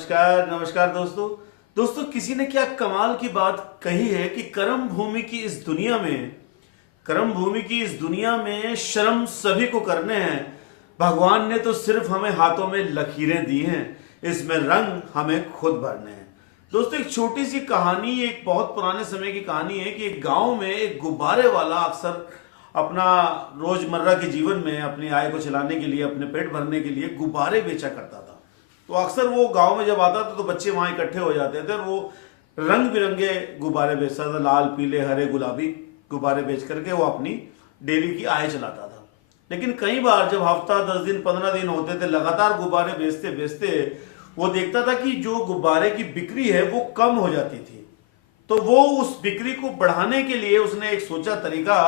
नमस्कार नमस्कार दोस्तों। किसी ने क्या कमाल की बात कही है कि कर्म भूमि की इस दुनिया में श्रम सभी को करने हैं। भगवान ने तो सिर्फ हमें हाथों में लकीरें दी हैं, इसमें रंग हमें खुद भरने हैं। दोस्तों, एक छोटी सी कहानी, एक बहुत पुराने समय की कहानी है कि एक गांव में एक गुब्बारे वाला अक्सर अपना रोजमर्रा के जीवन में अपनी आय को चलाने के लिए, अपने पेट भरने के लिए गुब्बारे बेचा करता था। तो अक्सर वो गांव में जब आता था तो बच्चे वहां इकट्ठे हो जाते थे और वो रंग बिरंगे गुब्बारे बेचता था, लाल पीले हरे गुलाबी गुब्बारे बेच करके वो अपनी डेली की आय चलाता था। लेकिन कई बार जब हफ्ता 10 दिन 15 दिन होते थे लगातार गुब्बारे बेचते बेचते वो देखता था कि जो गुब्बारे की बिक्री है वो कम हो जाती थी। तो वो उस बिक्री को बढ़ाने के लिए उसने एक सोचा तरीका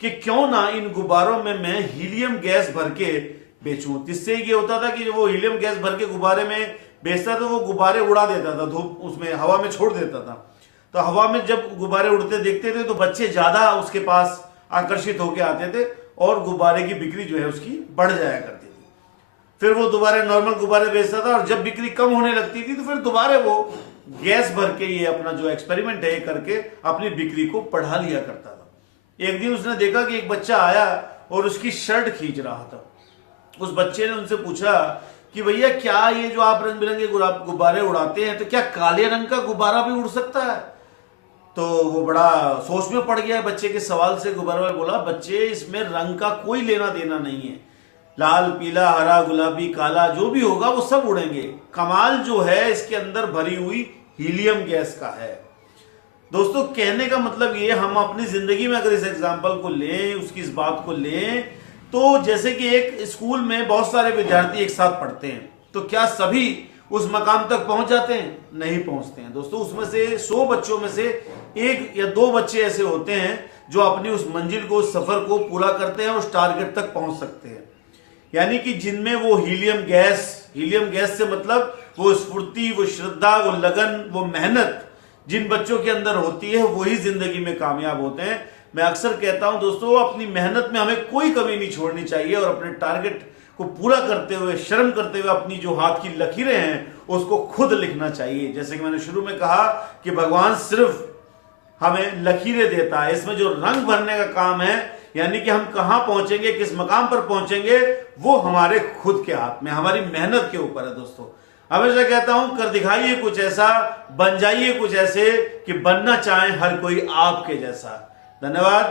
कि क्यों ना इन गुब्बारों में मैं हीलियम गैस भर के बेचूं। जिससे ये होता था कि जो वो हीलियम गैस भर के गुब्बारे में बेचता था वो गुब्बारे उड़ा देता था, धूप उसमें हवा में छोड़ देता था। तो हवा में जब गुब्बारे उड़ते देखते थे तो बच्चे ज्यादा उसके पास आकर्षित होकर आते थे और गुब्बारे की बिक्री जो है उसकी बढ़ जाया करती थी। फिर वो दोबारा नॉर्मल गुब्बारे बेचता था और जब बिक्री कम होने लगती थी तो फिर दोबारा वो गैस भर के ये अपना जो एक्सपेरिमेंट है करके अपनी बिक्री को बढ़ा लिया करता था। एक दिन उसने देखा कि एक बच्चा आया और उसकी शर्ट खींच रहा था। उस बच्चे ने उनसे पूछा कि भैया क्या ये जो आप रंग बिरंगे गुब्बारे उड़ाते हैं तो क्या काले रंग का गुब्बारा भी उड़ सकता है? तो वो बड़ा सोच में पड़ गया बच्चे के सवाल से। गुब्बारे वाला बोला, बच्चे इसमें रंग का कोई लेना देना नहीं है, लाल पीला हरा गुलाबी काला जो भी होगा वो सब उड़ेंगे। कमाल जो है इसके अंदर भरी हुई हीलियम गैस का है। दोस्तों, कहने का मतलब ये, हम अपनी जिंदगी में अगर इस एग्जाम्पल को लें, उसकी इस बात को लें, तो जैसे कि एक स्कूल में बहुत सारे विद्यार्थी एक साथ पढ़ते हैं तो क्या सभी उस मकाम तक पहुंच जाते हैं? नहीं पहुंचते हैं। दोस्तों, उसमें से 100 बच्चों में से 1 या 2 बच्चे ऐसे होते हैं जो अपनी उस मंजिल को, उस सफर को पूरा करते हैं और उस टारगेट तक पहुंच सकते हैं। यानी कि जिनमें वो हीलियम गैस से मतलब वो स्फूर्ति, वो श्रद्धा, वो लगन, वो मेहनत जिन बच्चों के अंदर होती है वही जिंदगी में कामयाब होते हैं। मैं अक्सर कहता हूं दोस्तों, अपनी मेहनत में हमें कोई कमी नहीं छोड़नी चाहिए और अपने टारगेट को पूरा करते हुए, श्रम करते हुए अपनी जो हाथ की लकीरें हैं उसको खुद लिखना चाहिए। जैसे कि मैंने शुरू में कहा कि भगवान सिर्फ हमें लकीरें देता है, इसमें जो रंग भरने का काम है, यानी कि हम कहां पहुंचेंगे, किस मकाम पर पहुंचेंगे, वो हमारे खुद के हाथ में, हमारी मेहनत के ऊपर है। दोस्तों, हमेशा कहता हूं, कर दिखाइए कुछ ऐसा, बन जाइए कुछ ऐसे कि बनना चाहे हर कोई आपके जैसा। धन्यवाद।